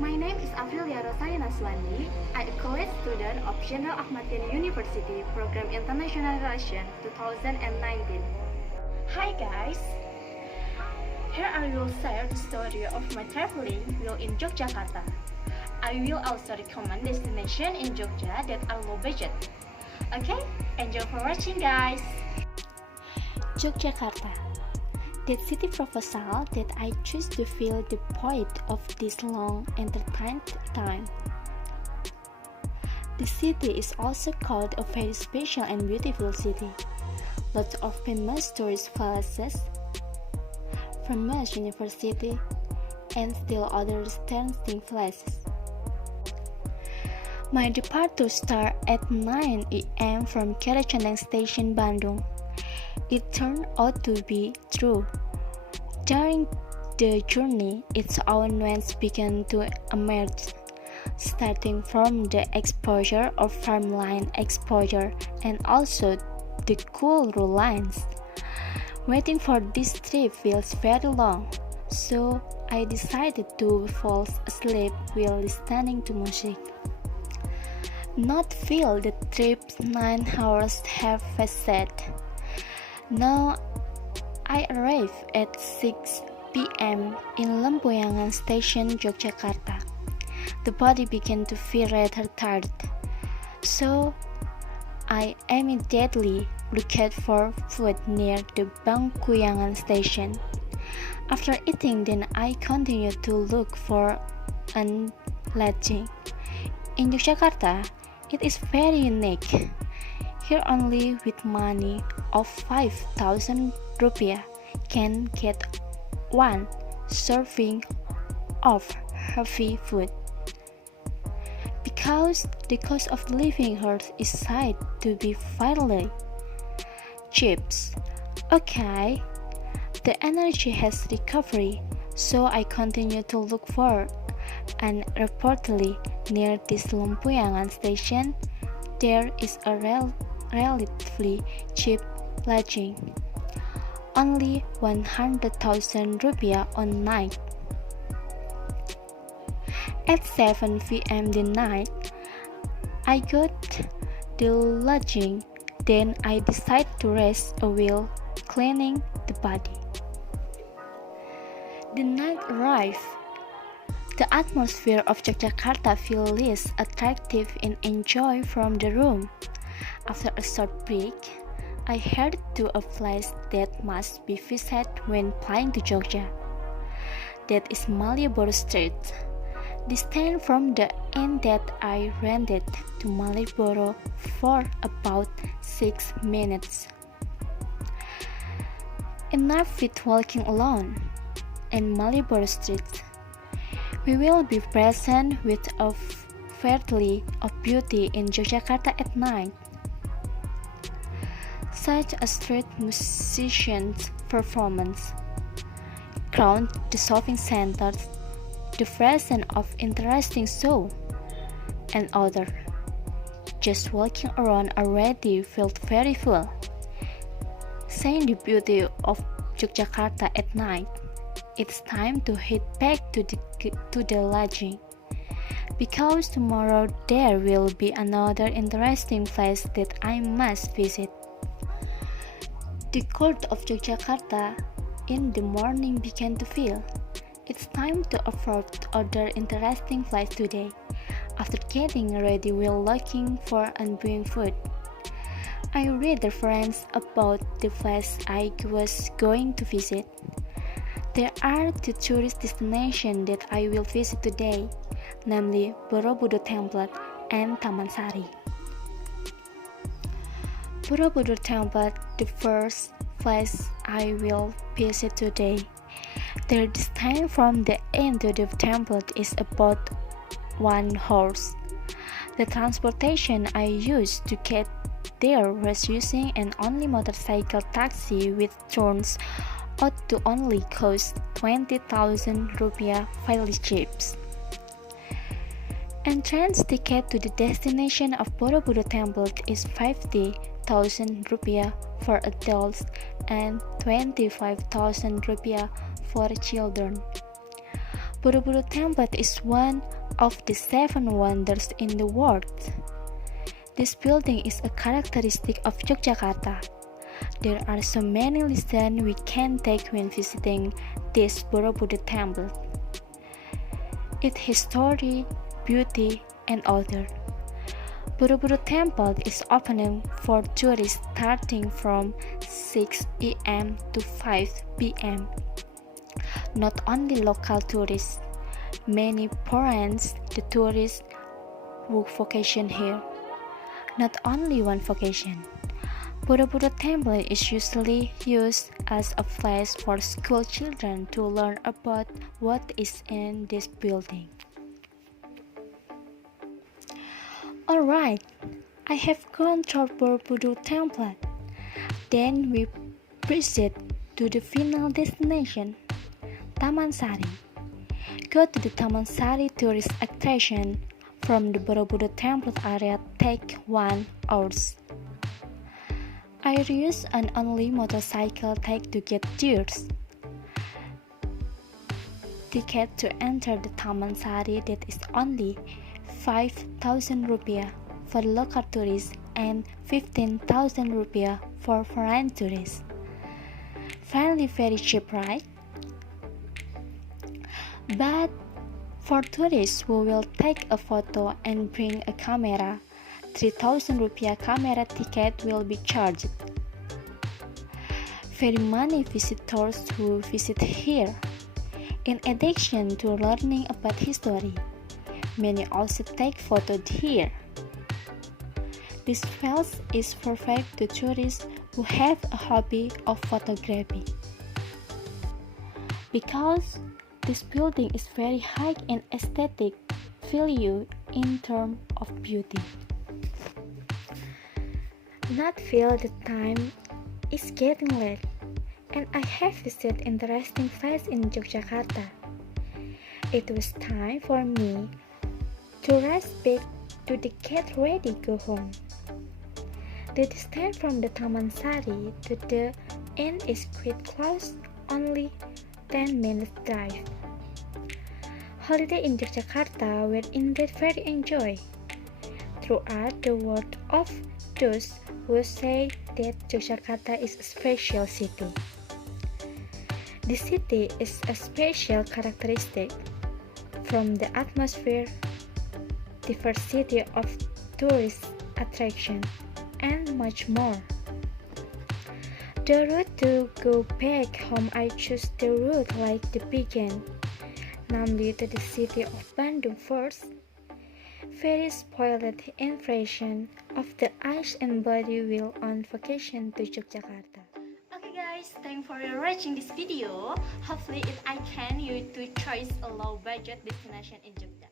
My name is Afrillia Rosalina Suwandi. I'm a college student of General Ahmadiyani University, Program International Relations 2019. Hi guys! Here I will share the story of my traveling while in Yogyakarta. I will also recommend destinations in Jogja that are low budget. Okay, enjoy for watching guys! Yogyakarta, that city proposal that I choose to feel the point of this long entertained time. The city is also called a very special and beautiful city. Lots of famous tourist places, famous university, and still other standing places. My departure started at 9 a.m. from Keracandang Station, Bandung. It turned out to be true. During the journey, its own winds began to emerge, starting from the exposure of farmland exposure and also the cool lines. Waiting for this trip feels very long, so I decided to fall asleep while listening to music. Not feel the trip's 9 hours have passed. Now I arrived at 6 p.m. in Lempuyangan Station, Yogyakarta. The body began to feel rather tired, so I immediately looked for food near the Bangkuyangan Station. After eating, then I continued to look for an lodging. In Yogyakarta, it is very unique. Here only with money of 5,000 rupiah can get one serving of heavy food. Because the cost of living here is said to be fairly cheap. Okay, the energy has recovered, so I continue to look for, and reportedly near this Lempuyangan station, there is a relatively cheap lodging, only 100,000 rupiah on night. At 7 p.m. the night, I got the lodging. Then I decided to rest a while cleaning the body. The night arrived. The atmosphere of Yogyakarta feels less attractive and enjoy from the room. After a short break, I headed to a place that must be visited when flying to Jogja. That is Malioboro Street. Distant from the inn that I rented to Malioboro for about 6 minutes. Enough with walking alone in Malioboro Street. We will be present with a fairly of beauty in Yogyakarta at night, such as street musicians' performance, crowned the shopping centers, the presence of interesting show, and other. Just walking around already felt very full. Seeing the beauty of Yogyakarta at night, it's time to head back to the lodging, because tomorrow there will be another interesting place that I must visit. The court of Yogyakarta in the morning began to feel. It's time to afford other interesting place today. After getting ready while looking for and buying food, I read reference about the place I was going to visit. There are two tourist destinations that I will visit today, namely Borobudur Temple and Taman Sari. Borobudur Temple, the first place I will visit today. The distance from the inn to the temple is about 1 hour. The transportation I used to get there was using an only motorcycle taxi, which turns out to only cost 20,000 rupiah, fairly cheap. Entrance ticket to the destination of Borobudur Temple is 50,000 rupiah for adults and 25,000 rupiah for children. Borobudur Temple is one of the 7 wonders in the world. This building is a characteristic of Yogyakarta. There are so many lessons we can take when visiting this Borobudur Temple. Its history, beauty, and others. Borobudur Temple is open for tourists starting from 6 a.m. to 5 p.m. Not only local tourists, many foreigners, the tourists book vacation here. Not only one vacation. Borobudur Temple is usually used as a place for school children to learn about what is in this building. Alright, I have gone through Borobudur Temple. Then we proceed to the final destination, Taman Sari. Go to the Taman Sari tourist attraction from the Borobudur Temple area take 1 hour. I use an only motorcycle take to get tours. Ticket to enter the Taman Sari that is only 5,000 rupiah for local tourists and 15,000 rupiah for foreign tourists. Finally, very cheap, right? But for tourists who will take a photo and bring a camera, 3,000 rupiah camera ticket will be charged. Very many visitors who visit here. In addition to learning about history, many also take photos here. This place is perfect to tourists who have a hobby of photography. Because this building is very high in aesthetic value in terms of beauty. Not feel the time is getting late, and I have visited interesting places in Yogyakarta. It was time for me to rush back to the get ready go home. The distance from the Taman Sari to the inn is quite close, only 10 minutes drive. Holiday in Yogyakarta were indeed very enjoy. Throughout the word of those who say that Yogyakarta is a special city. The city is a special characteristic from the atmosphere, diversity of tourist attraction, and much more. The route to go back home, I choose the route like the beginning, namely to the city of Bandung first. Very spoiled impression of the eyes and body will on vacation to Yogyakarta. Okay guys, thanks for watching this video. Hopefully I can you to choose a low budget destination in Yogyakarta.